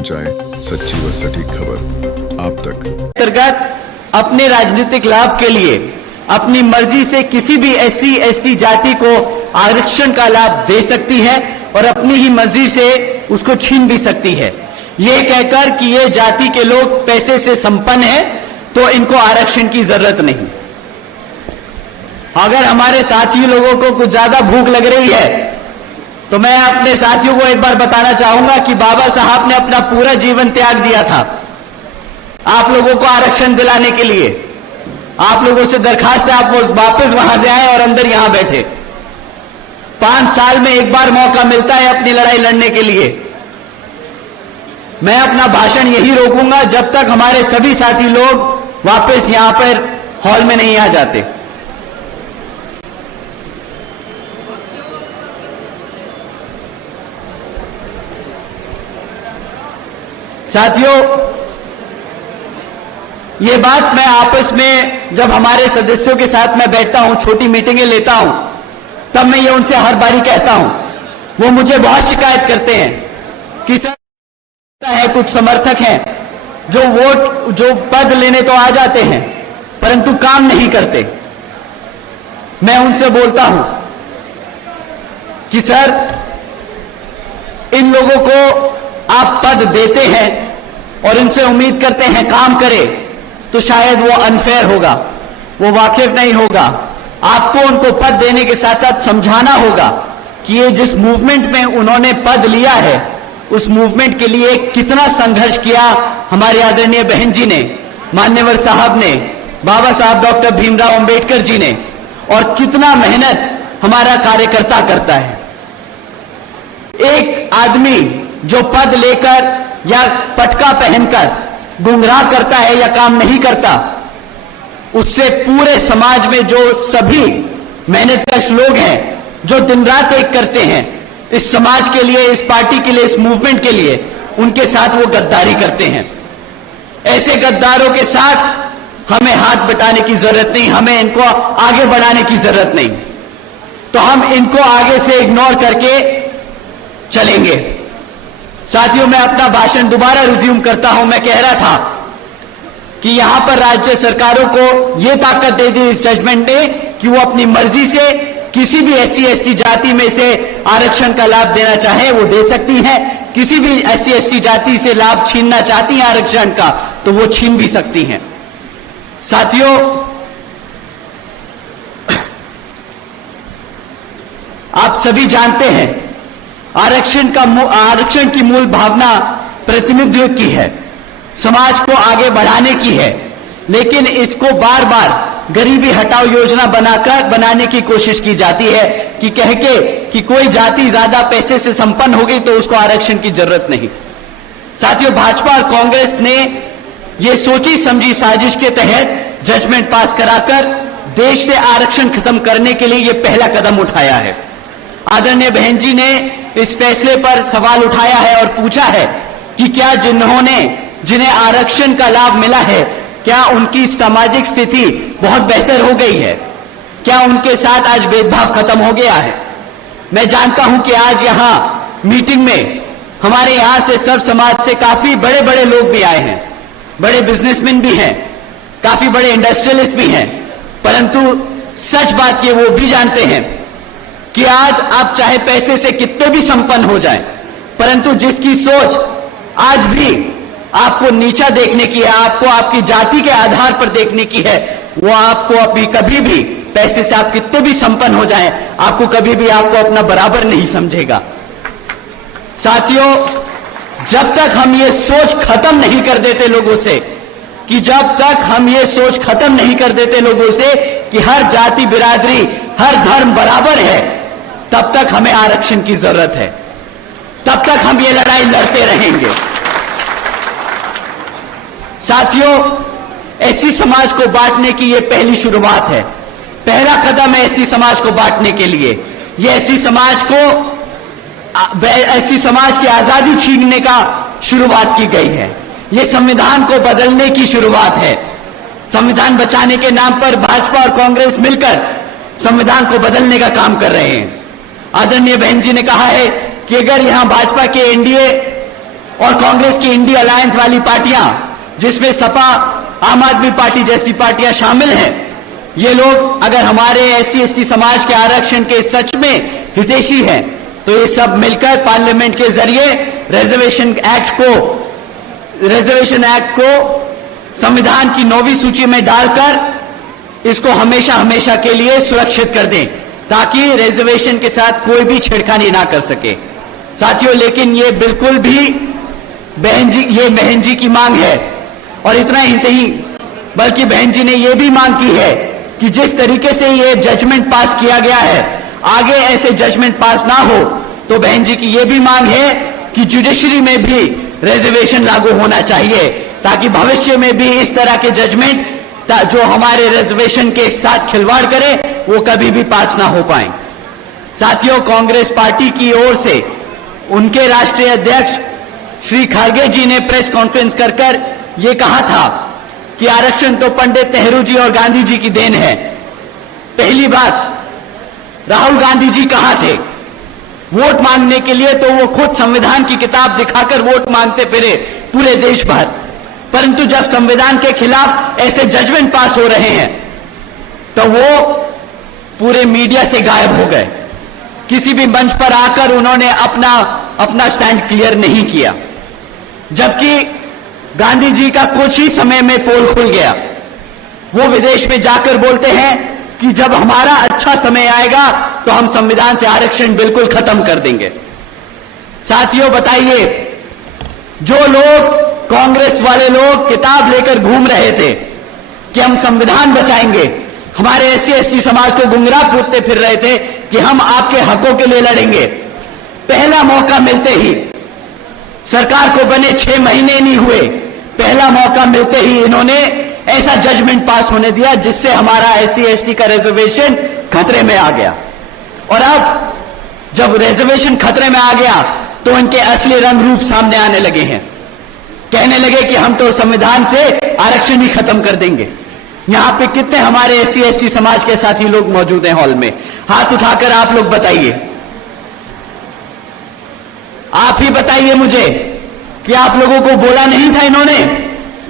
पहुंचाएं सच्ची व सटीक खबर आप तक। अंतर्गत अपने राजनीतिक लाभ के लिए अपनी मर्जी से किसी भी SC ST जाति को आरक्षण का लाभ दे सकती है और अपनी ही मर्जी से उसको छीन भी सकती है, ये कहकर कि ये जाति के लोग पैसे से संपन्न हैं तो इनको आरक्षण की जरूरत नहीं। अगर हमारे साथी लोगों को कुछ ज्यादा भूख लग रही है तो मैं अपने साथियों को एक बार बताना चाहूंगा कि बाबा साहब ने अपना पूरा जीवन त्याग दिया था आप लोगों को आरक्षण दिलाने के लिए। आप लोगों से दरखास्त है आप वापस वहां से आए और अंदर यहां बैठे। 5 साल में एक बार मौका मिलता है अपनी लड़ाई लड़ने के लिए। मैं अपना भाषण यही रोकूंगा जब तक हमारे सभी साथी लोग वापस यहां पर हॉल में नहीं आ जाते। साथियों, ये बात मैं आपस में जब हमारे सदस्यों के साथ मैं बैठता हूं, छोटी मीटिंगें लेता हूं, तब मैं ये उनसे हर बारी कहता हूं। वो मुझे बहुत शिकायत करते हैं कि सर है कुछ समर्थक हैं जो पद लेने तो आ जाते हैं परंतु काम नहीं करते। मैं उनसे बोलता हूं कि सर इन लोगों को आप पद देते हैं और इनसे उम्मीद करते हैं काम करे तो शायद वो अनफेयर होगा, वो वाकिफ नहीं होगा। आपको उनको पद देने के साथ साथ समझाना होगा कि ये जिस मूवमेंट में उन्होंने पद लिया है उस मूवमेंट के लिए कितना संघर्ष किया हमारे आदरणीय बहन जी ने, मान्यवर साहब ने, बाबा साहब डॉक्टर भीमराव अंबेडकर जी ने, और कितना मेहनत हमारा कार्यकर्ता करता है। एक आदमी जो पद लेकर या पटका पहनकर गुमराह करता है या काम नहीं करता, उससे पूरे समाज में जो सभी मेहनतकश लोग हैं जो दिन रात एक करते हैं इस समाज के लिए, इस पार्टी के लिए, इस मूवमेंट के लिए, उनके साथ वो गद्दारी करते हैं। ऐसे गद्दारों के साथ हमें हाथ बटाने की जरूरत नहीं, हमें इनको आगे बढ़ाने की जरूरत नहीं। तो हम इनको आगे से इग्नोर करके चलेंगे। साथियों, मैं अपना भाषण दोबारा रिज्यूम करता हूं। मैं कह रहा था कि यहां पर राज्य सरकारों को यह ताकत दे दी इस जजमेंट ने कि वो अपनी मर्जी से किसी भी SC ST जाति में से आरक्षण का लाभ देना चाहे वो दे सकती हैं। किसी भी SC ST जाति से लाभ छीनना चाहती हैं आरक्षण का तो वो छीन भी सकती हैं। साथियों, आप सभी जानते हैं आरक्षण की मूल भावना प्रतिनिधित्व की है, समाज को आगे बढ़ाने की है, लेकिन इसको बार बार गरीबी हटाओ योजना बनाने की कोशिश की जाती है कि कह के कि कोई जाति ज्यादा पैसे से संपन्न हो गई तो उसको आरक्षण की जरूरत नहीं। साथियों, भाजपा और कांग्रेस ने यह सोची समझी साजिश के तहत जजमेंट पास कराकर देश से आरक्षण खत्म करने के लिए यह पहला कदम उठाया है। आदरणीय बहन जी ने इस फैसले पर सवाल उठाया है और पूछा है कि क्या जिन्हें आरक्षण का लाभ मिला है क्या उनकी सामाजिक स्थिति बहुत बेहतर हो गई है, क्या उनके साथ आज भेदभाव खत्म हो गया है। मैं जानता हूं कि आज यहां मीटिंग में हमारे यहां से सर्व समाज से काफी बड़े बड़े लोग भी आए हैं, बड़े बिजनेसमैन भी हैं, काफी बड़े इंडस्ट्रियलिस्ट भी हैं, परंतु सच बात ये वो भी जानते हैं कि आज आप चाहे पैसे से कितने भी संपन्न हो जाएं, परंतु जिसकी सोच आज भी आपको नीचा देखने की है, आपको आपकी जाति के आधार पर देखने की है, वो आपको अभी कभी भी पैसे से आप कितने भी संपन्न हो जाएं, आपको कभी भी आपको अपना बराबर नहीं समझेगा। साथियों, जब तक हम ये सोच खत्म नहीं कर देते लोगों से कि हर जाति बिरादरी, हर धर्म बराबर है, तब तक हमें आरक्षण की जरूरत है, तब तक हम ये लड़ाई लड़ते रहेंगे। साथियों, SC समाज को बांटने की यह पहली शुरुआत है, पहला कदम है SC समाज को बांटने के लिए। यह SC समाज की आजादी छीनने का शुरुआत की गई है, यह संविधान को बदलने की शुरुआत है। संविधान बचाने के नाम पर भाजपा और कांग्रेस मिलकर संविधान को बदलने का काम कर रहे हैं। आदरणीय बहन जी ने कहा है कि अगर यहां भाजपा के NDA और कांग्रेस की इंडिया अलायंस वाली पार्टियां, जिसमें सपा, आम आदमी पार्टी जैसी पार्टियां शामिल हैं, ये लोग अगर हमारे एससी एसटी समाज के आरक्षण के सच में हितैषी हैं, तो ये सब मिलकर पार्लियामेंट के जरिए रिजर्वेशन एक्ट को संविधान की 9वीं सूची में डालकर इसको हमेशा हमेशा के लिए सुरक्षित कर दें, ताकि रिजर्वेशन के साथ कोई भी छेड़खानी ना कर सके। साथियों, लेकिन ये बिल्कुल भी बहन जी की मांग है, और इतना ही नहीं, बल्कि बहन जी ने यह भी मांग की है कि जिस तरीके से ये जजमेंट पास किया गया है, आगे ऐसे जजमेंट पास ना हो। तो बहन जी की यह भी मांग है कि जुडिशरी में भी रिजर्वेशन लागू होना चाहिए, ताकि भविष्य में भी इस तरह के जजमेंट जो हमारे रिजर्वेशन के साथ खिलवाड़ करे, वो कभी भी पास ना हो पाए। साथियों, कांग्रेस पार्टी की ओर से उनके राष्ट्रीय अध्यक्ष श्री खड़गे जी ने प्रेस कॉन्फ्रेंस कर ये कहा था कि आरक्षण तो पंडित नेहरू जी और गांधी जी की देन है। पहली बात, राहुल गांधी जी कहां थे वोट मांगने के लिए? तो वो खुद संविधान की किताब दिखाकर वोट मांगते फिरे पूरे देश भर, परंतु जब संविधान के खिलाफ ऐसे जजमेंट पास हो रहे हैं तो वो पूरे मीडिया से गायब हो गए। किसी भी मंच पर आकर उन्होंने अपना स्टैंड क्लियर नहीं किया, जबकि गांधी जी का कुछ ही समय में पोल खुल गया। वो विदेश में जाकर बोलते हैं कि जब हमारा अच्छा समय आएगा तो हम संविधान से आरक्षण बिल्कुल खत्म कर देंगे। साथियों, बताइए, जो लोग, कांग्रेस वाले लोग किताब लेकर घूम रहे थे कि हम संविधान बचाएंगे, हमारे एससी एसटी समाज को गुमराह कूदते फिर रहे थे कि हम आपके हकों के लिए लड़ेंगे, पहला मौका मिलते ही, सरकार को बने 6 महीने नहीं हुए, पहला मौका मिलते ही इन्होंने ऐसा जजमेंट पास होने दिया जिससे हमारा एससी एसटी का रिजर्वेशन खतरे में आ गया। और अब जब रिजर्वेशन खतरे में आ गया तो इनके असली रंग रूप सामने आने लगे हैं। कहने लगे कि हम तो संविधान से आरक्षण ही खत्म कर देंगे। यहां पे कितने हमारे एससी एसटी समाज के साथी लोग मौजूद हैं हॉल में? हाथ उठाकर आप लोग बताइए, आप ही बताइए मुझे कि आप लोगों को बोला नहीं था इन्होंने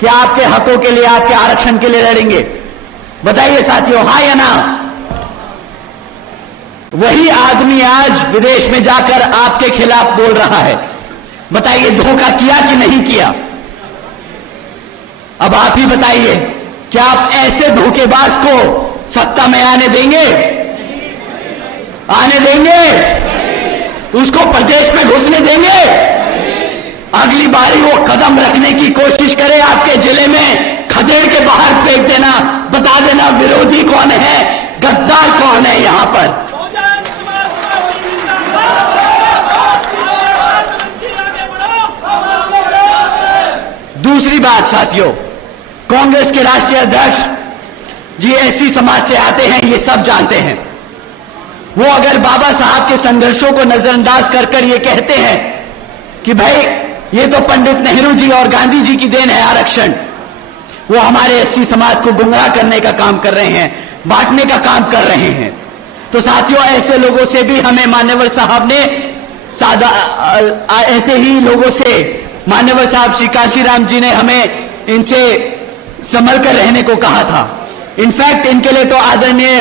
कि आपके हकों के लिए, आपके आरक्षण के लिए लड़ेंगे? बताइए साथियों, हाँ या ना? वही आदमी आज विदेश में जाकर आपके खिलाफ बोल रहा है। बताइए, धोखा किया कि नहीं किया? अब आप ही बताइए, क्या आप ऐसे धोखेबाज को सत्ता में आने देंगे? आने देंगे? उसको प्रदेश में घुसने देंगे? अगली बारी वो कदम रखने की कोशिश करे आपके जिले में, खदेड़ के बाहर फेंक देना, बता देना विरोधी कौन है, गद्दार कौन है यहां पर। दूसरी बात साथियों, कांग्रेस के राष्ट्रीय अध्यक्ष जी एससी समाज से आते हैं, ये सब जानते हैं। वो अगर बाबा साहब के संघर्षों को नजरअंदाज कर ये कहते हैं कि भाई ये तो पंडित नेहरू जी और गांधी जी की देन है आरक्षण, वो हमारे एससी समाज को गुमराह करने का काम कर रहे हैं, बांटने का काम कर रहे हैं, तो साथियों ऐसे लोगों से भी हमें मान्यवर साहब ने ऐसे ही लोगों से मान्यवर साहब श्री काशीराम जी ने हमें इनसे संभल कर रहने को कहा था। इनफैक्ट इनके लिए तो आदरणीय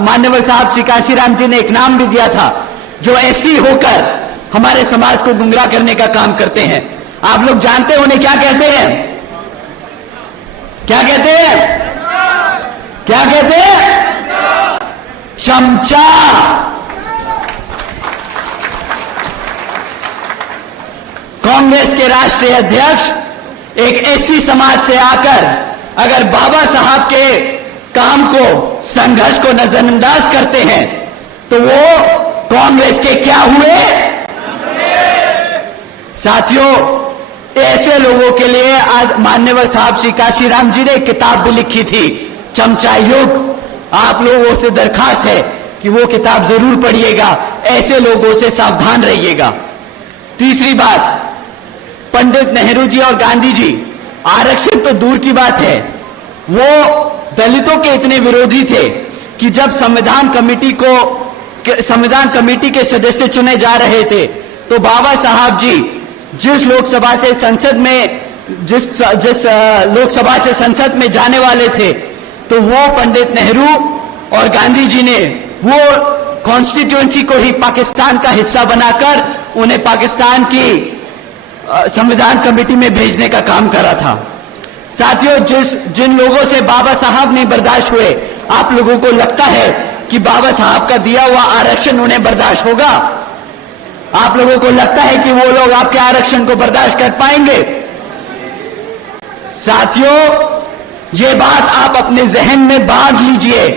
मान्यवर साहब श्री काशीराम जी ने एक नाम भी दिया था, जो एससी होकर हमारे समाज को गुमराह करने का काम करते हैं। आप लोग जानते हैं उन्हें क्या कहते हैं? क्या कहते हैं? क्या कहते हैं? चमचा। कांग्रेस के राष्ट्रीय अध्यक्ष एक एससी समाज से आकर अगर बाबा साहब के काम को, संघर्ष को नजरअंदाज करते हैं तो वो कांग्रेस के क्या हुए? साथियों, ऐसे लोगों के लिए आज मान्यवर साहब श्री काशीराम जी ने किताब भी लिखी थी, चमचा युग। आप लोगों से दरखास्त है कि वो किताब जरूर पढ़िएगा, ऐसे लोगों से सावधान रहिएगा। तीसरी बात, पंडित नेहरू जी और गांधी जी, आरक्षण तो दूर की बात है, वो दलितों के इतने विरोधी थे कि जब संविधान कमेटी के सदस्य चुने जा रहे थे तो बाबा साहब जी जिस लोकसभा से संसद में जिस लोकसभा से संसद में जाने वाले थे, तो वो पंडित नेहरू और गांधी जी ने वो कॉन्स्टिट्यूएंसी को ही पाकिस्तान का हिस्सा बनाकर उन्हें पाकिस्तान की संविधान कमेटी में भेजने का काम करा था। साथियों, जिन लोगों से बाबा साहब नहीं बर्दाश्त हुए, आप लोगों को लगता है कि बाबा साहब का दिया हुआ आरक्षण उन्हें बर्दाश्त होगा? आप लोगों को लगता है कि वो लोग आपके आरक्षण को बर्दाश्त कर पाएंगे? साथियों, ये बात आप अपने जहन में बांध लीजिए।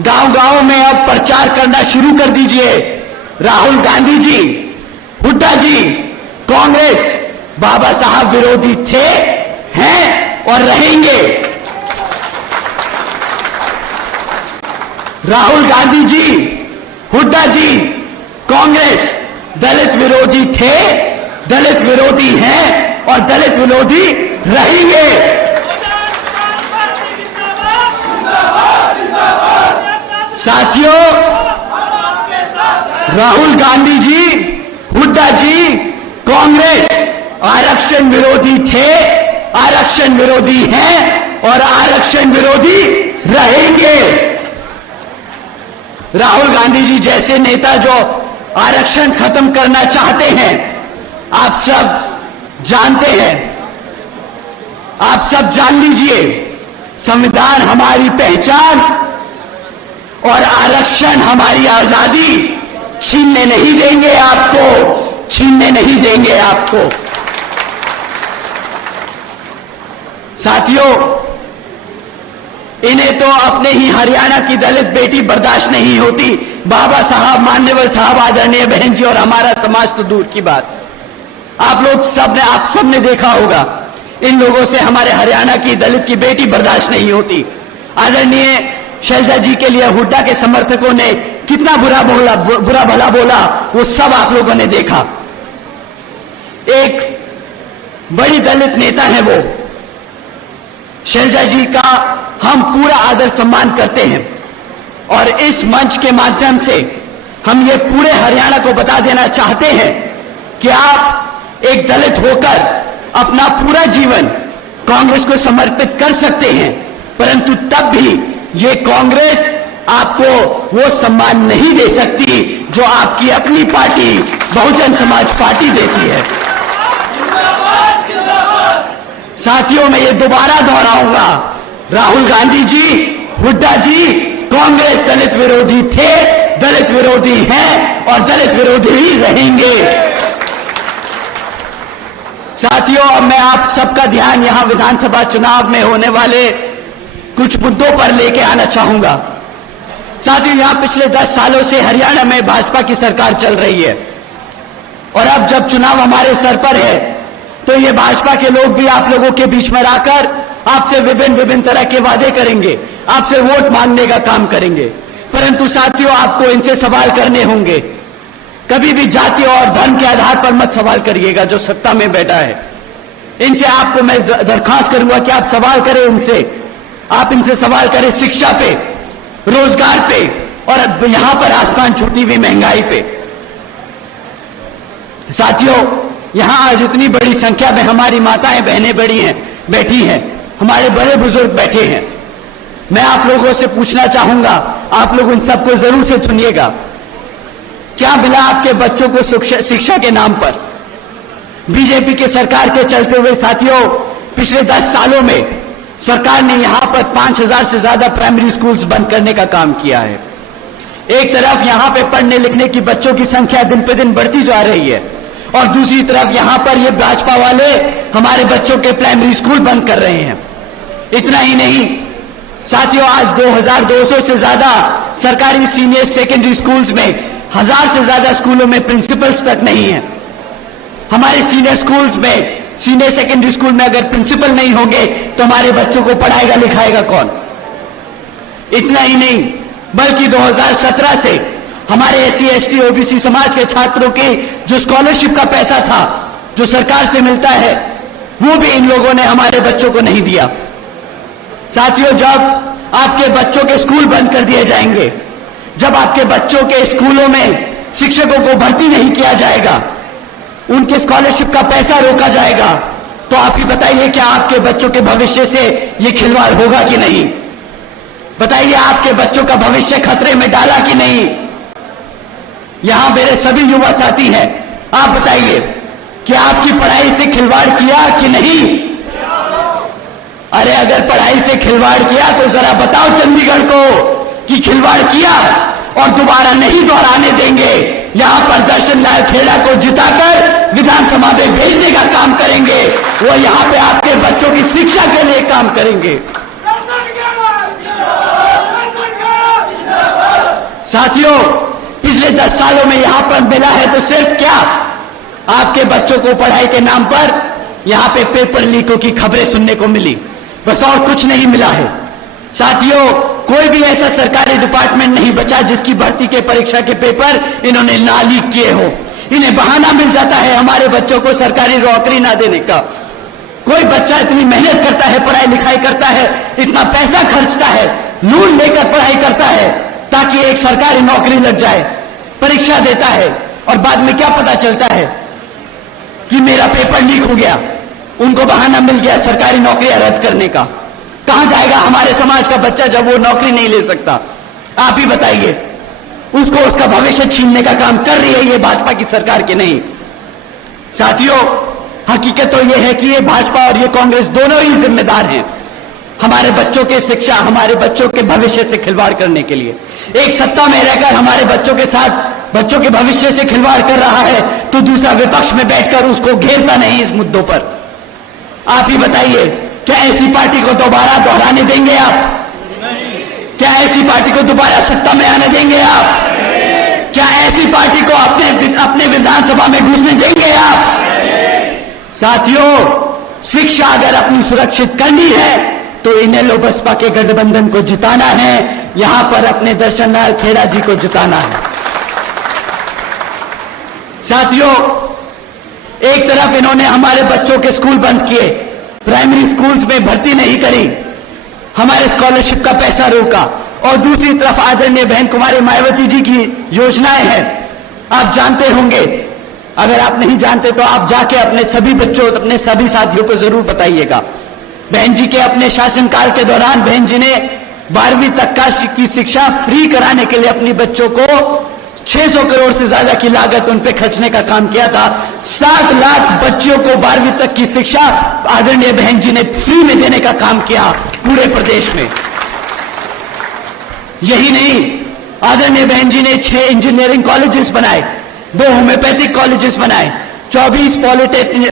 गांव-गांव में अब प्रचार करना शुरू कर दीजिए। राहुल गांधी जी, हुड्डा जी, कांग्रेस बाबा साहब विरोधी थे, हैं और रहेंगे। राहुल गांधी जी, हुड्डा जी, कांग्रेस दलित विरोधी थे, दलित विरोधी हैं और दलित विरोधी रहेंगे। साथियों, राहुल गांधी जी, हुड्डा जी, कांग्रेस आरक्षण विरोधी थे, आरक्षण विरोधी हैं और आरक्षण विरोधी रहेंगे। राहुल गांधी जी जैसे नेता जो आरक्षण खत्म करना चाहते हैं, आप सब जानते हैं, आप सब जान लीजिए, संविधान हमारी पहचान और आरक्षण हमारी आजादी छीनने नहीं देंगे आपको, छीनने नहीं देंगे आपको। साथियों, इन्हें तो अपने ही हरियाणा की दलित बेटी बर्दाश्त नहीं होती। बाबा साहब, मान्यवर साहब, आदरणीय बहन जी और हमारा समाज तो दूर की बात। आप सबने देखा होगा, इन लोगों से हमारे हरियाणा की दलित की बेटी बर्दाश्त नहीं होती। आदरणीय शैलजा जी के लिए हुड्डा के समर्थकों ने कितना बुरा भला बोला, वो सब आप लोगों ने देखा। एक बड़ी दलित नेता है वो, शैलजा जी का हम पूरा आदर सम्मान करते हैं और इस मंच के माध्यम से हम ये पूरे हरियाणा को बता देना चाहते हैं कि आप एक दलित होकर अपना पूरा जीवन कांग्रेस को समर्पित कर सकते हैं, परंतु तब भी ये कांग्रेस आपको वो सम्मान नहीं दे सकती जो आपकी अपनी पार्टी बहुजन समाज पार्टी देती है। साथियों, मैं ये दोबारा दोहराऊंगा, राहुल गांधी जी, हुड्डा जी, कांग्रेस दलित विरोधी थे, दलित विरोधी हैं और दलित विरोधी ही रहेंगे। साथियों, अब मैं आप सबका ध्यान यहां विधानसभा चुनाव में होने वाले कुछ मुद्दों पर लेके आना चाहूंगा। साथियों, यहां पिछले 10 सालों से हरियाणा में भाजपा की सरकार चल रही है और अब जब चुनाव हमारे सर पर है तो ये भाजपा के लोग भी आप लोगों के बीच में आकर आपसे विभिन्न तरह के वादे करेंगे, आपसे वोट मांगने का काम करेंगे। परंतु साथियों, आपको इनसे सवाल करने होंगे। कभी भी जाति और धर्म के आधार पर मत सवाल करिएगा जो सत्ता में बैठा है। इनसे आपको मैं दरखास्त करूंगा कि आप सवाल करें इनसे, आप इनसे सवाल करें शिक्षा पे, रोजगार पे और यहां पर आसमान छूती हुई महंगाई पे। साथियों, यहां आज इतनी बड़ी संख्या में हमारी माताएं बहनें बैठी हैं, हमारे बड़े बुजुर्ग बैठे हैं। मैं आप लोगों से पूछना चाहूंगा, आप लोग उन सबको जरूर से सुनिएगा, क्या मिला आपके बच्चों को शिक्षा के नाम पर? बीजेपी के सरकार के चलते हुए साथियों, पिछले 10 सालों में सरकार ने यहां पर 5000 से ज्यादा प्राइमरी स्कूल्स बंद करने का काम किया है। एक तरफ यहां पे पढ़ने लिखने की बच्चों की संख्या दिन पे दिन बढ़ती जा रही है और दूसरी तरफ यहां पर ये भाजपा वाले हमारे बच्चों के प्राइमरी स्कूल बंद कर रहे हैं। इतना ही नहीं साथियों, आज 2200 से ज्यादा सरकारी सीनियर सेकेंडरी स्कूल्स में 1000 से ज्यादा स्कूलों में प्रिंसिपल्स तक नहीं है। हमारे सीनियर स्कूल्स में, सीनियर सेकेंडरी स्कूल में अगर प्रिंसिपल नहीं होंगे तो हमारे बच्चों को पढ़ाएगा लिखाएगा कौन? इतना ही नहीं, बल्कि 2017 से हमारे एससी एसटी ओबीसी समाज के छात्रों के जो स्कॉलरशिप का पैसा था जो सरकार से मिलता है, वो भी इन लोगों ने हमारे बच्चों को नहीं दिया। साथियों, जब आपके बच्चों के स्कूल बंद कर दिए जाएंगे, जब आपके बच्चों के स्कूलों में शिक्षकों को भर्ती नहीं किया जाएगा, उनके स्कॉलरशिप का पैसा रोका जाएगा, तो आप ही बताइए क्या आपके बच्चों के भविष्य से यह खिलवाड़ होगा कि नहीं? बताइए आपके बच्चों का भविष्य खतरे में डाला कि नहीं? यहां मेरे सभी युवा साथी हैं, आप बताइए कि आपकी पढ़ाई से खिलवाड़ किया कि नहीं? अरे अगर पढ़ाई से खिलवाड़ किया तो जरा बताओ चंडीगढ़ को कि खिलवाड़ किया, और दोबारा नहीं दोहराने देंगे। यहां पर दर्शन लाल खेड़ा को जिताकर विधानसभा में भेजने का काम करेंगे, वो यहां पे आपके बच्चों की शिक्षा के लिए काम करेंगे। साथियों, पिछले 10 सालों में यहां पर मिला है तो सिर्फ क्या, आपके बच्चों को पढ़ाई के नाम पर यहां पे पेपर लीकों की खबरें सुनने को मिली, बस और कुछ नहीं मिला है। साथियों, कोई भी ऐसा सरकारी डिपार्टमेंट नहीं बचा जिसकी भर्ती के परीक्षा के पेपर इन्होंने ना लीक किए हो। इन्हें बहाना मिल जाता है हमारे बच्चों को सरकारी नौकरी ना देने का। कोई बच्चा इतनी मेहनत करता है, पढ़ाई लिखाई करता है, इतना पैसा खर्चता है, लोन लेकर पढ़ाई करता है ताकि एक सरकारी नौकरी लग जाए, परीक्षा देता है और बाद में क्या पता चलता है कि मेरा पेपर लीक हो गया, उनको बहाना मिल गया सरकारी नौकरियां रद्द करने का। कहां जाएगा हमारे समाज का बच्चा जब वो नौकरी नहीं ले सकता? आप ही बताइए। उसको उसका भविष्य छीनने का काम कर रही है ये भाजपा की सरकार की नहीं। साथियों, हकीकत तो ये है कि ये भाजपा और ये कांग्रेस दोनों ही जिम्मेदार हैं हमारे बच्चों के शिक्षा, हमारे बच्चों के भविष्य से खिलवाड़ करने के लिए। एक सत्ता में रहकर हमारे बच्चों के साथ, बच्चों के भविष्य से खिलवाड़ कर रहा है तो दूसरा विपक्ष में बैठकर उसको घेरता नहीं इस मुद्दों पर। आप ही बताइए, क्या ऐसी पार्टी को दोबारा दोहराने देंगे आप? क्या ऐसी पार्टी को दोबारा सत्ता में आने देंगे आप? क्या ऐसी पार्टी को अपने विधानसभा में घुसने देंगे आप? साथियों, शिक्षा अगर अपनी सुरक्षित करनी है तो इन्हें लो बसपा के गठबंधन को जिताना है, यहां पर अपने दर्शन लाल खेड़ा जी को जिताना है। साथियों, एक तरफ इन्होंने हमारे बच्चों के स्कूल बंद किए, प्राइमरी स्कूल्स में भर्ती नहीं करी, हमारे स्कॉलरशिप का पैसा रोका, और दूसरी तरफ आदरणीय बहन कुमारी मायावती जी की योजनाएं हैं। आप जानते होंगे, अगर आप नहीं जानते तो आप जाके अपने सभी बच्चों, अपने सभी साथियों को जरूर बताइएगा। बहन जी के अपने शासनकाल के दौरान बहन जी ने 12वीं तक की शिक्षा फ्री कराने के लिए अपने बच्चों को 600 करोड़ से ज्यादा की लागत उन पे खर्चने का काम किया था। 7 लाख बच्चों को 12वीं तक की शिक्षा आदरणीय बहन जी ने फ्री में देने का काम किया पूरे प्रदेश में। यही नहीं, आदरणीय बहन जी ने 6 इंजीनियरिंग कॉलेजेस बनाए, 2 होम्योपैथिक कॉलेजेस बनाए, 24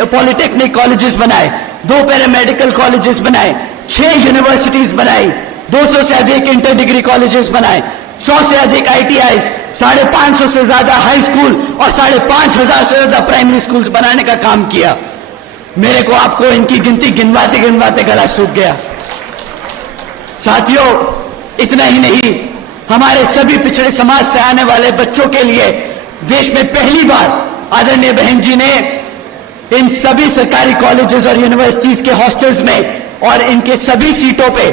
पॉलिटेक्निक कॉलेजेस बनाए, 2 पैरामेडिकल कॉलेजेस बनाए, 6 यूनिवर्सिटीज बनाई, 200 से अधिक इंटर डिग्री कॉलेजेस बनाए, 100 से अधिक ITIs, 550 से ज्यादा हाई स्कूल और 5,500 से ज्यादा प्राइमरी स्कूल्स बनाने का काम किया। मेरे को आपको इनकी गिनती गिनवाते गिनवाते गला सूख गया। साथियों, इतना ही नहीं, हमारे सभी पिछड़े समाज से आने वाले बच्चों के लिए देश में पहली बार आदरणीय बहन जी ने इन सभी सरकारी कॉलेजेस और यूनिवर्सिटीज के हॉस्टल्स में और इनके सभी सीटों पे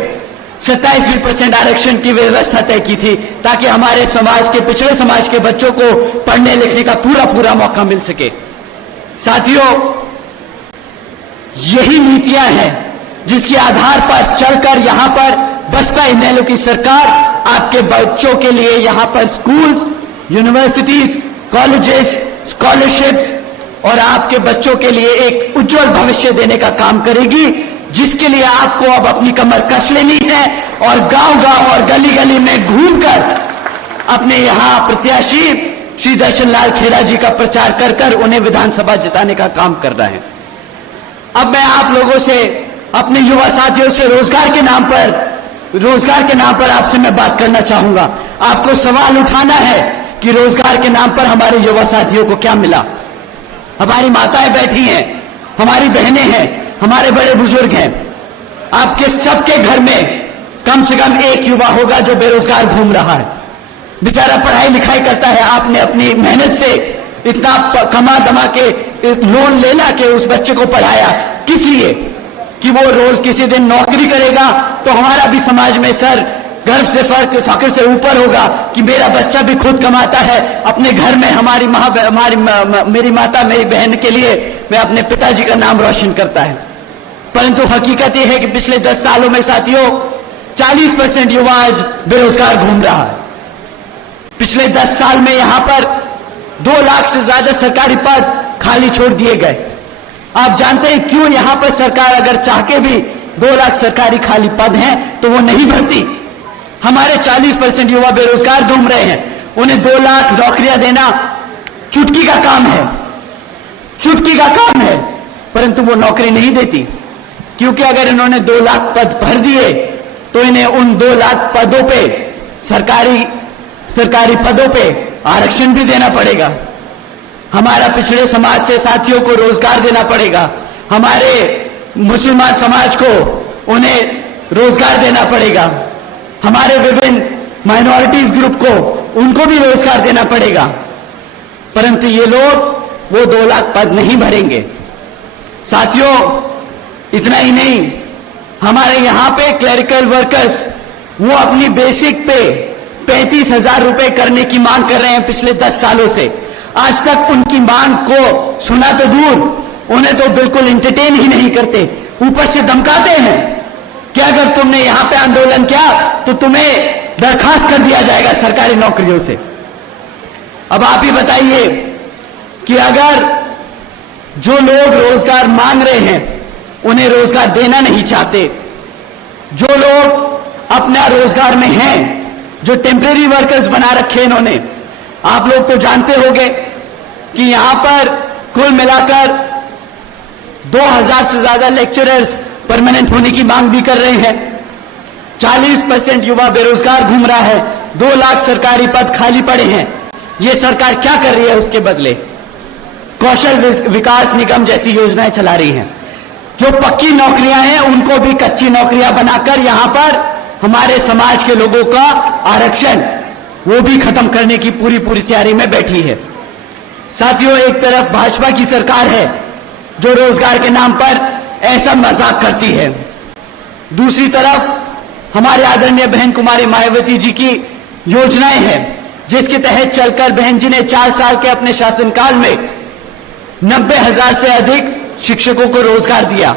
27% आरक्षण की व्यवस्था तय की थी, ताकि हमारे समाज के, पिछड़े समाज के बच्चों को पढ़ने लिखने का पूरा मौका मिल सके। साथियों, यही नीतियां हैं जिसके आधार पर चलकर यहां पर बसपा इनेलो की सरकार आपके बच्चों के लिए यहां पर स्कूल्स, यूनिवर्सिटीज, कॉलेजेस, स्कॉलरशिप्स और आपके बच्चों के लिए एक उज्जवल भविष्य देने का काम करेगी, जिसके लिए आपको अब अपनी कमर कस लेनी है और गांव-गांव और गली-गली में घूमकर अपने यहां प्रत्याशी श्री दर्शन लाल खेड़ा जी का प्रचार कर कर उन्हें विधानसभा जिताने का काम करना है। अब मैं आप लोगों से, अपने युवा साथियों से रोजगार के नाम पर आपसे मैं बात करना चाहूंगा। आपको सवाल उठाना है कि रोजगार के नाम पर हमारे युवा साथियों को क्या मिला। हमारी माताएं बैठी हैं, हमारी बहनें हैं, हमारे बड़े बुजुर्ग हैं। आपके सबके घर में कम से कम एक युवा होगा जो बेरोजगार घूम रहा है, बेचारा पढ़ाई लिखाई करता है। आपने अपनी मेहनत से इतना कमा दमा के लोन ले ला के उस बच्चे को पढ़ाया, किस लिए? कि वो रोज किसी दिन नौकरी करेगा तो हमारा भी समाज में सर गर्व से फख्र से ऊपर होगा कि मेरा बच्चा भी खुद कमाता है, अपने घर में मेरी माता मेरी बहन के लिए मैं अपने पिताजी का नाम रोशन करता है। परंतु हकीकत यह है कि पिछले 10 सालों में साथियों 40% युवा आज बेरोजगार घूम रहा है। पिछले 10 साल में यहां पर 2 लाख से ज्यादा सरकारी पद खाली छोड़ दिए गए। आप जानते हैं क्यों? यहां पर सरकार अगर चाह के भी 2 लाख सरकारी खाली पद हैं तो वो नहीं भरती। हमारे 40% युवा बेरोजगार घूम रहे हैं, उन्हें 2 लाख नौकरियां देना चुटकी का काम है, चुटकी का काम है, परंतु वो नौकरी नहीं देती, क्योंकि अगर इन्होंने 2 लाख पद भर दिए तो इन्हें उन 2 लाख पदों पे सरकारी पदों पे आरक्षण भी देना पड़ेगा। हमारा पिछड़े समाज से साथियों को रोजगार देना पड़ेगा, हमारे मुसलमान समाज को उन्हें रोजगार देना पड़ेगा, हमारे विभिन्न माइनॉरिटीज ग्रुप को उनको भी रोजगार देना पड़ेगा। परंतु ये लोग वो 2 लाख पद नहीं भरेंगे। साथियों इतना ही नहीं, हमारे यहां पे क्लरिकल वर्कर्स वो अपनी बेसिक पे 35,000 रुपए करने की मांग कर रहे हैं पिछले 10 सालों से। आज तक उनकी मांग को सुना तो दूर, उन्हें तो बिल्कुल एंटरटेन ही नहीं करते, ऊपर से धमकाते हैं कि अगर तुमने यहां पे आंदोलन किया तो तुम्हें बर्खास्त कर दिया जाएगा सरकारी नौकरियों से। अब आप ही बताइए कि अगर जो लोग रोजगार मांग रहे हैं उन्हें रोजगार देना नहीं चाहते, जो लोग अपना रोजगार में हैं, जो टेम्परेरी वर्कर्स बना रखे इन्होंने, आप लोग तो जानते होंगे कि यहां पर कुल मिलाकर 2000 से ज्यादा लेक्चरर्स परमानेंट होने की मांग भी कर रहे हैं। 40% युवा बेरोजगार घूम रहा है, 2 लाख सरकारी पद खाली पड़े हैं। यह सरकार क्या कर रही है उसके बदले? कौशल विकास निगम जैसी योजनाएं चला रही हैं। जो पक्की नौकरियां हैं उनको भी कच्ची नौकरियां बनाकर यहां पर हमारे समाज के लोगों का आरक्षण वो भी खत्म करने की पूरी तैयारी में बैठी है। साथियों एक तरफ भाजपा की सरकार है जो रोजगार के नाम पर ऐसा मजाक करती है, दूसरी तरफ हमारे आदरणीय बहन कुमारी मायावती जी की योजनाएं हैं जिसके तहत चलकर बहन जी ने 4 साल के अपने शासनकाल में 90,000 से अधिक शिक्षकों को रोजगार दिया,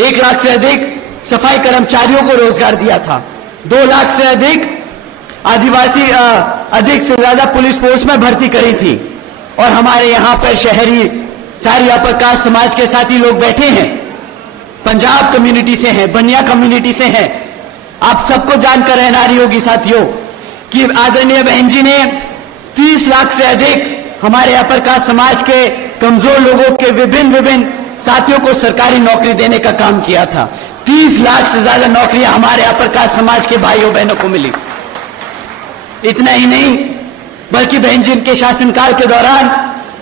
1 लाख से अधिक सफाई कर्मचारियों को रोजगार दिया था, 2 लाख से अधिक आदिवासी अधिक से ज्यादा पुलिस फोर्स में भर्ती करी थी। और हमारे यहां पर शहरी सारी अपर कास्ट समाज के साथी लोग बैठे हैं, पंजाब कम्युनिटी से हैं, बनिया कम्युनिटी से हैं। आप सबको जानकर हैरानी होगी साथियों कि आदरणीय बहन जी ने 30 लाख से अधिक हमारे अपर कास्ट समाज के कमजोर लोगों के विभिन्न साथियों को सरकारी नौकरी देने का काम किया था। 30 लाख से ज्यादा नौकरियां हमारे अपर कास्ट समाज के भाइयों बहनों को मिली। इतना ही नहीं बल्कि बहन जी के शासनकाल के दौरान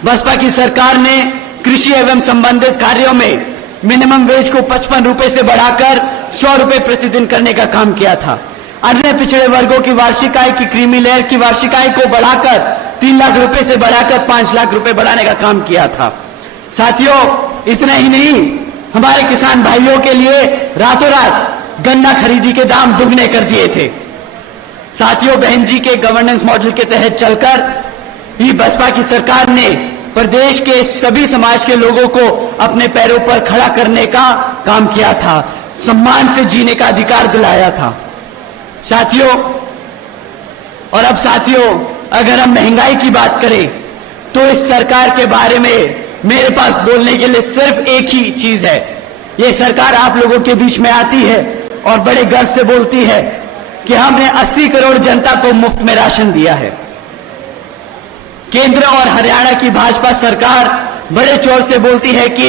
बसपा की सरकार ने कृषि एवं संबंधित कार्यों में मिनिमम वेज को 55 रुपए से बढ़ाकर 100 रुपए प्रतिदिन करने का काम किया था। अन्य पिछड़े वर्गों की वार्षिक आय की क्रीमी लेयर की वार्षिक आय को बढ़ाकर 3 लाख रुपए से बढ़ाकर 5 लाख रुपए बढ़ाने का काम किया था। साथियों इतना ही नहीं, हमारे किसान भाइयों के लिए रातों रात गन्ना खरीदी के दाम दुगने कर दिए थे। साथियों बहन जी के गवर्नेंस मॉडल के तहत चलकर ही बसपा की सरकार ने प्रदेश के सभी समाज के लोगों को अपने पैरों पर खड़ा करने का काम किया था, सम्मान से जीने का अधिकार दिलाया था। साथियों और अब साथियों अगर हम महंगाई की बात करें तो इस सरकार के बारे में मेरे पास बोलने के लिए सिर्फ एक ही चीज है। यह सरकार आप लोगों के बीच में आती है और बड़े गर्व से बोलती है कि हमने 80 करोड़ जनता को मुफ्त में राशन दिया है। केंद्र और हरियाणा की भाजपा सरकार बड़े जोर से बोलती है कि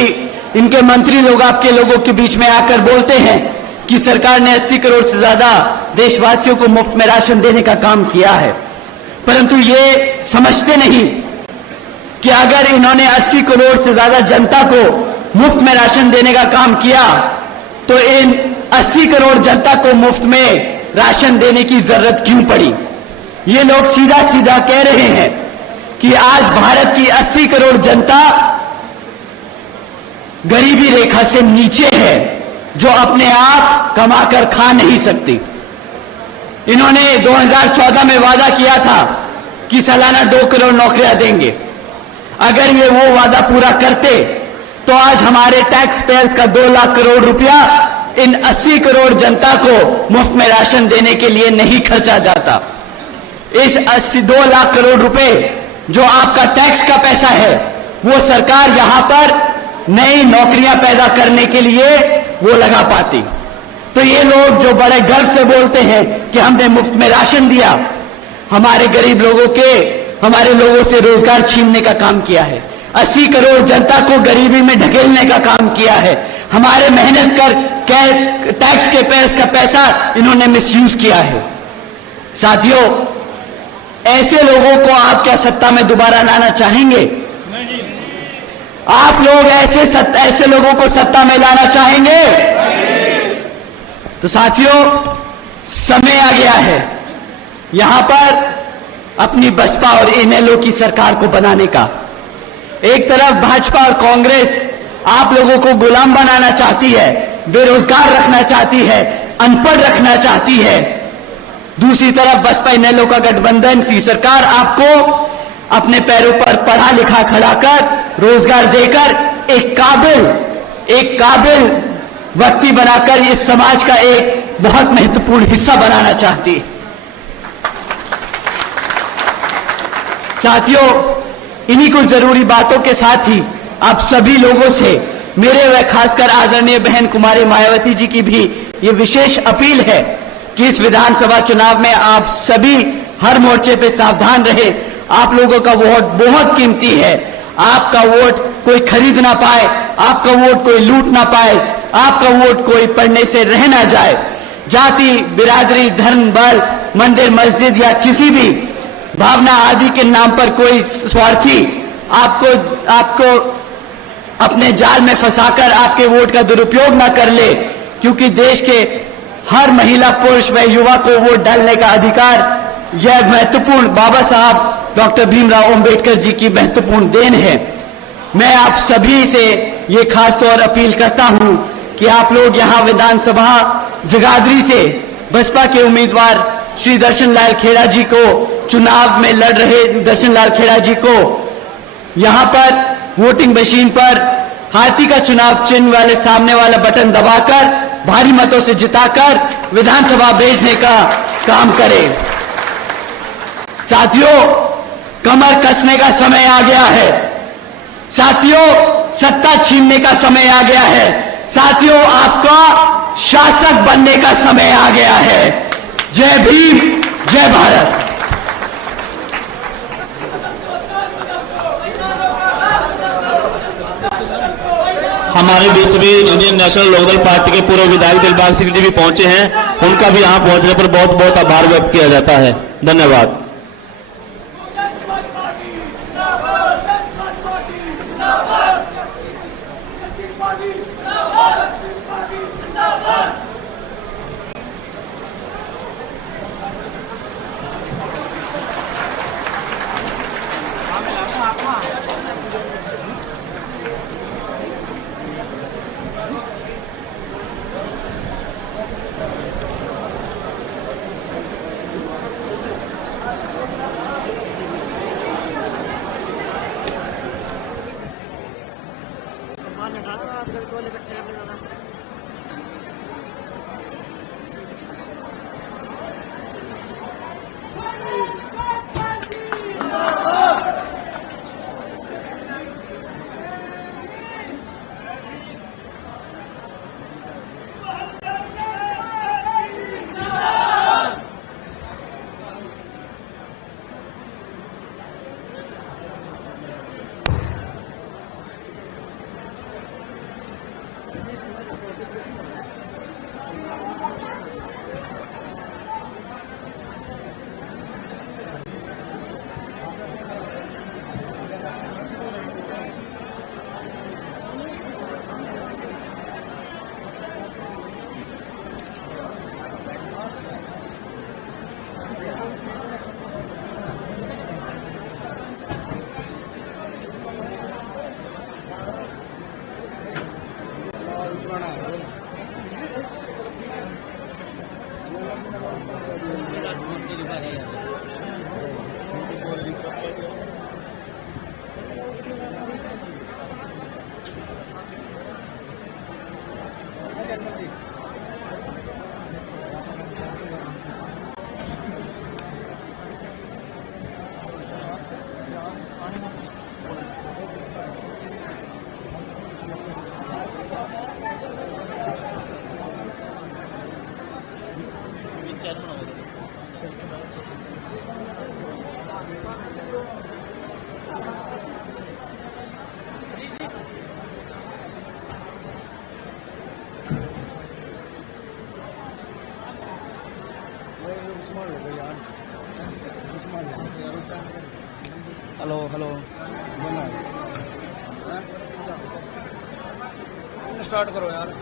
इनके मंत्री लोग आपके लोगों के बीच में आकर बोलते हैं कि सरकार ने 80 करोड़ से ज्यादा देशवासियों को मुफ्त में राशन देने का काम किया है, परंतु ये समझते नहीं कि अगर इन्होंने 80 करोड़ से ज्यादा जनता को मुफ्त में राशन देने का काम किया तो इन 80 करोड़ जनता को मुफ्त में राशन देने की जरूरत क्यों पड़ी। ये लोग सीधा सीधा कह रहे हैं कि आज भारत की 80 करोड़ जनता गरीबी रेखा से नीचे है, जो अपने आप कमाकर खा नहीं सकती। इन्होंने 2014 में वादा किया था कि सालाना 2 करोड़ नौकरियां देंगे। अगर ये वो वादा पूरा करते तो आज हमारे टैक्स पेयर्स का 2 लाख करोड़ रुपया इन 80 करोड़ जनता को मुफ्त में राशन देने के लिए नहीं खर्चा जाता। इस 2 लाख करोड़ रुपए जो आपका टैक्स का पैसा है, वो सरकार यहां पर नई नौकरियां पैदा करने के लिए वो लगा पाती। तो ये लोग जो बड़े गर्व से बोलते हैं कि हमने मुफ्त में राशन दिया, हमारे गरीब लोगों के, हमारे लोगों से रोजगार छीनने का काम किया है। 80 करोड़ जनता को गरीबी में ढकेलने का काम किया है। हमारे मेहनत कर टैक्स के पेयर्स का पैसा इन्होंने मिसयूज किया है। साथियों, ऐसे लोगों को आप क्या सत्ता में दोबारा लाना चाहेंगे? आप लोग ऐसे लोगों को सत्ता में लाना चाहेंगे? तो साथियों, समय आ गया है यहां पर अपनी बसपा और इनेलो की सरकार को बनाने का। एक तरफ भाजपा और कांग्रेस आप लोगों को गुलाम बनाना चाहती है, बेरोजगार रखना चाहती है, अनपढ़ रखना चाहती है। दूसरी तरफ बसपा इनेलो का गठबंधन सी सरकार आपको अपने पैरों पर पढ़ा लिखा खड़ा कर, रोजगार देकर एक काबिल व्यक्ति बनाकर इस समाज का एक बहुत महत्वपूर्ण हिस्सा बनाना चाहती है। साथियों, इन्हीं कुछ जरूरी बातों के साथ ही आप सभी लोगों से मेरे व खासकर आदरणीय बहन कुमारी मायावती जी की भी ये विशेष अपील है कि इस विधानसभा चुनाव में आप सभी हर मोर्चे पे सावधान रहे। आप लोगों का वोट बहुत कीमती है। आपका वोट कोई खरीद ना पाए, आपका वोट कोई लूट ना पाए, आपका वोट कोई पढ़ने से रह ना जाए। जाति, बिरादरी, धर्म, बल, मंदिर, मस्जिद या किसी भी भावना आदि के नाम पर कोई स्वार्थी आपको अपने जाल में फंसाकर आपके वोट का दुरुपयोग ना कर ले, क्योंकि देश के हर महिला, पुरुष व युवा को वोट डालने का अधिकार यह महत्वपूर्ण बाबा साहब डॉक्टर भीमराव अंबेडकर जी की महत्वपूर्ण देन है। मैं आप सभी से ये खास तौर अपील करता हूं कि आप लोग यहां विधानसभा जगाधरी से बसपा के उम्मीदवार श्री दर्शन लाल खेड़ा जी को, चुनाव में लड़ रहे दर्शन लाल खेड़ा जी को यहां पर वोटिंग मशीन पर हाथी का चुनाव चिन्ह वाले सामने वाला बटन दबाकर भारी मतों से जिताकर विधानसभा भेजने का काम करें। साथियों, कमर कसने का समय आ गया है। साथियों, सत्ता छीनने का समय आ गया है। साथियों, आपका शासक बनने का समय आ गया है। जय भीम, जय भारत। हमारे बीच भी इंडियन नेशनल लोकदल पार्टी के पूर्व विधायक दिलबाग सिंह जी भी पहुंचे हैं। उनका भी यहां पहुंचने पर बहुत बहुत आभार व्यक्त किया जाता है। धन्यवाद। हेलो हेलो स्टार्ट करो यार।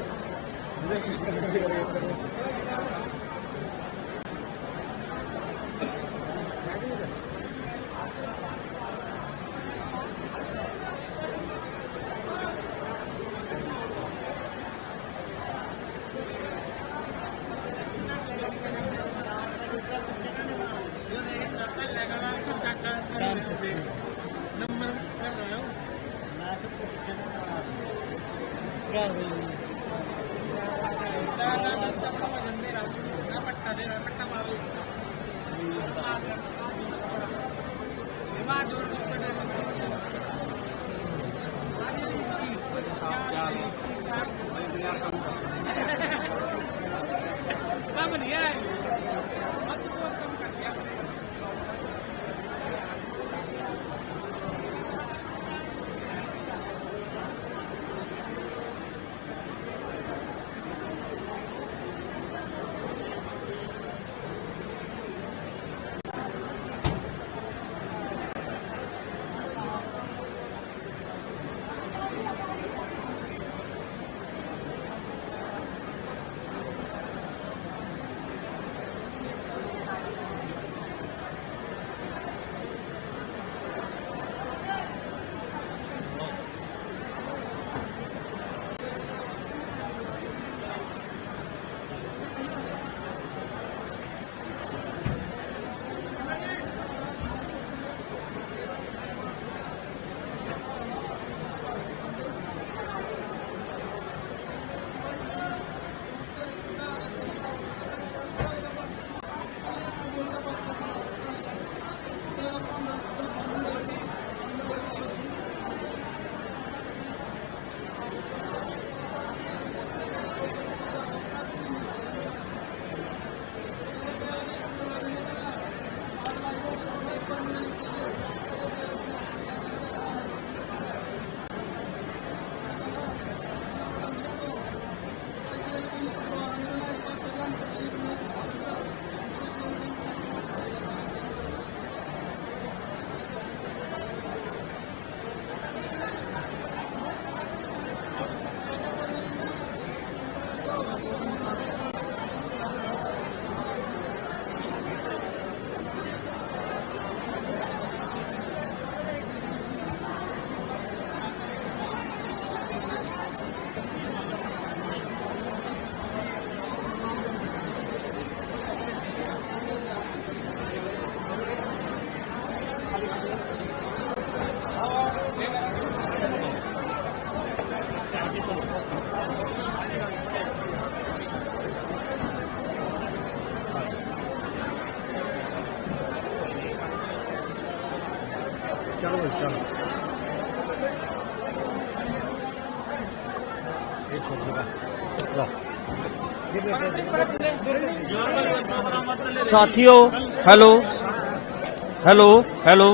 साथियों हेलो हेलो हेलो